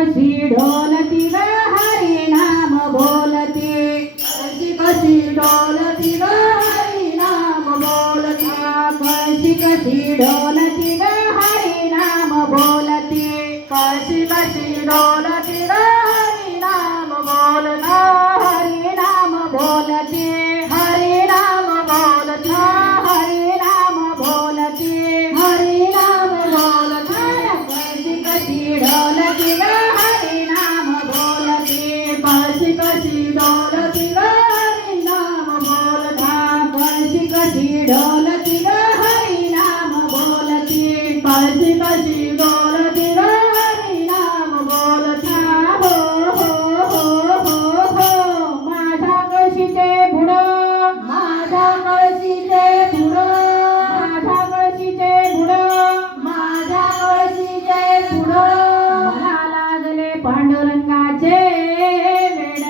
कशी ढोलती ग हरी नाम बोलती कशी कशी ढोलती ग हरी नाम बोलती कशी कशी ढोलती ग हरी नाम बोलती कशी कशी ढोलती ग हरी नाम बोलती हरी नाम बोलती हरी नाम बोलती हरी नाम बोलती हरी नाम बोलती कशी कशी ढोलती ग हरी नाम बोलती कशी कशी ढोलती ग हरी नाम बोलती कशी कशी ढोलती ग हरी नाम बोलती कशी कशी ढोलती ग हरी नाम बोलती हो माझ्या कळशीचे बुड माझ्या कळशीचे बुड माझ्या कळशीचे बुड माझ्या कळशीचे बुड मला लागले पांडुरंगाचे वेड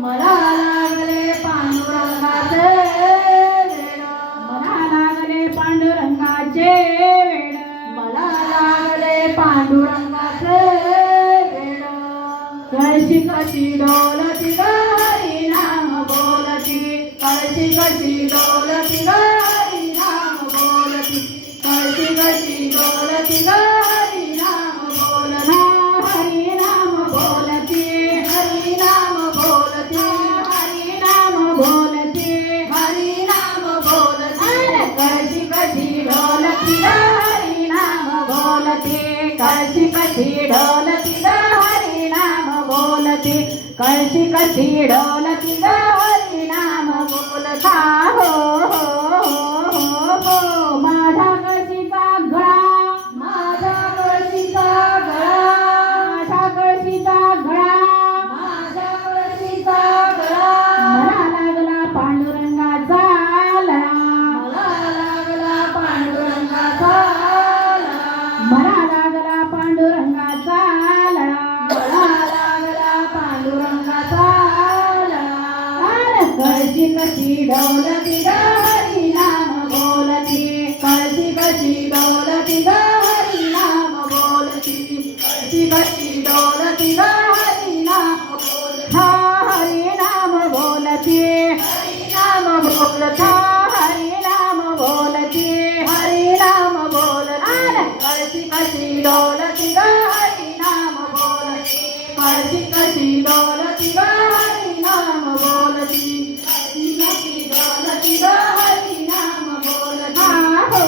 मला लागले पांडुरंगाचे वेड मला लागले पांडुरंगाचे वेड मला लागले पांडुरंगाचे वेड कळशी कशी डोलती ग हरी नाम बोलती कळशी कशी डोलती ग हरी नाम बोलती कळशी कशी डोलती ग हरी नाम बोलती हरी नाम बोलती हरी नाम बोलती हरी नाम बोलती हरी नाम बोलती कळशी कशी ढोलती ग हरी नाम बोलती कळशी कशी ढोलती ग हरी नाम बोलती कळशी कशी ढोलती ग हरी नाम बोलता हो माझ्या कळशीचा गळा माझ्या कळशीचा गळा माझ्या कळशीचा गळा माझ्या कळशीचा गळा मला लागला पांडुरंगाचा लळा मला लागला पांडुरंगाचा लळा मला लागला पांडुरंगाचा लळा मला लागला पांडुरंगाचा लळा कळशी कशी ढोलती ग हरी नाम बोलती कळशी कशी ढोलती ग हरी नाम बोलती कळशी कशी ढोलती ग हरी नाम बोलती हरी नाम बोलती हरी नाम बोलता हरी नाम बोलती हरी नाम बोलती कळशी कशी ढोलती ग हरी नाम बोलती कळशी कशी ढोलती ग हरी नाम बोलती कळशी कशी ढोलती ग हरी नाम बोलती हो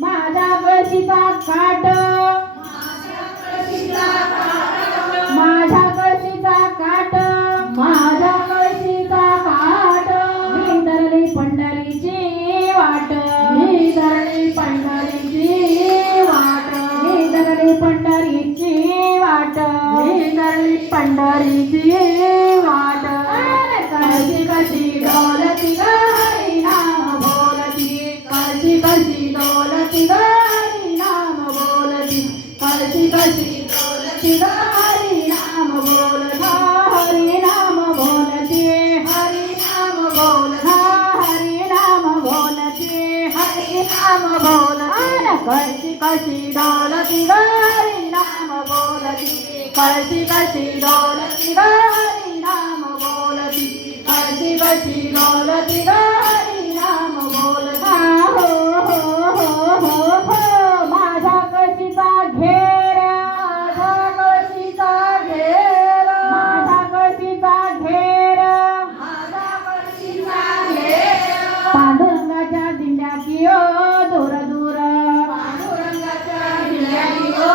माझ्या कळशीचा काट माझ्या कळशीचा काट माझ्या कळशीचा काट माझ्या कळशीचा काट मी धरली पंढरीची वाट मी धरली पंढरीची वाट मी धरली पंढरीची वाट मी धरली पंढरीची वाट कळशी कशी ढोलती ग हरी नाम बोलती कळशी कशी ढोलती ग हरी नाम बोलती कळशी कशी ढोलती ग हरी नाम बोलता हरी नाम बोलती हरी नाम बोलता हरी नाम बोलती हरी नाम बोलती कळशी कशी ढोलती ग हरी नाम बोलती कळशी कशी ढोलती ग हरी नाम बोलती कळशी कशी ढोलती ग हरी नाम बोलता हो माझ्या कळशीचा घेर माझ्या कळशीचा घेर माझ्या कळशीचा घेर माझ्या कळशीचा घेर पांडुरंगाच्या दिंड्या कियो दूर दूर पांडुरंगाच्या दिंड्या कियो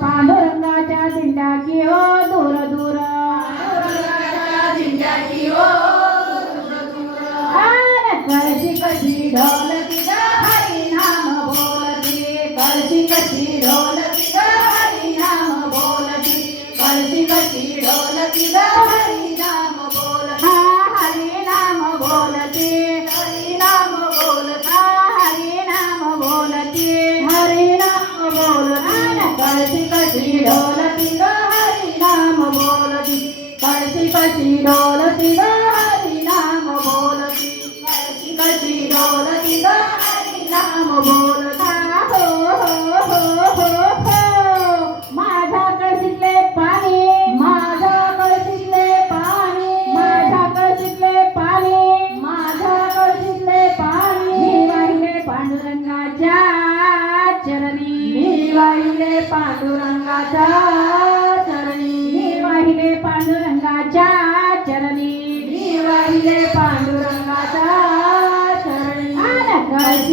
पांडुरंगाच्या दिंड्या कियो दूर दूर पांडुरंगाच्या दिंड्या कियो दूर दूर कळशी कशी ढोलती ग हरी नाम बोलती कळशी कशी ढोलती ग हरी नाम बोलती कळशी कशी ढोलती ग हरी नाम बोलती हरी नाम बोलती हरी नाम बोलता हरी नाम बोलती हरी नाम बोलता कळशी कशी ढोलती ग हरी नाम बोलती कळशी कशी ढोलती ग हरी नाम बोलती कळशी कशी ढोलती ग हरी नाम बोलता हो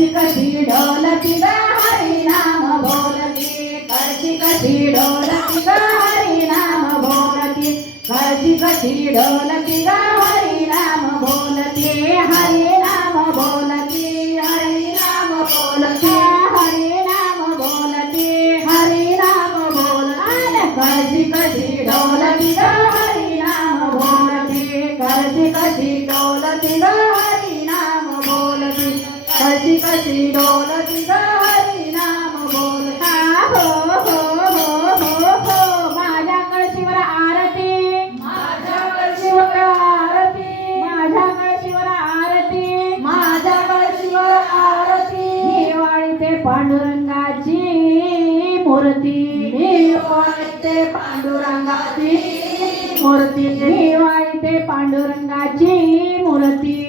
कशी कशी डोलती ग हरी नाम बोलती कशी कशी डोलती ग हरी नाम बोलती कशी कशी डोलती ग हरी नाम बोलती हरी नाम बोलती हरी नाम बोलती हरी नाम बोलती हरी नाम बोलती कशी कशी डोलती ग हरी नाम बोलती कशी कशी डोलती ग हरी नाम बोलती कशी कशी डोलती ग हरी नाम बोलता हो हो हो हो हो माझ्या कळशीवर आरती माझ्या कळशीवर आरती माझ्या कळशीवर आरती माझ्या कळशीवर आरती निवाळते पांडुरंगाची मूर्ती निवाळते पांडुरंगाची मूर्ती निवाळते पांडुरंगाची मूर्ती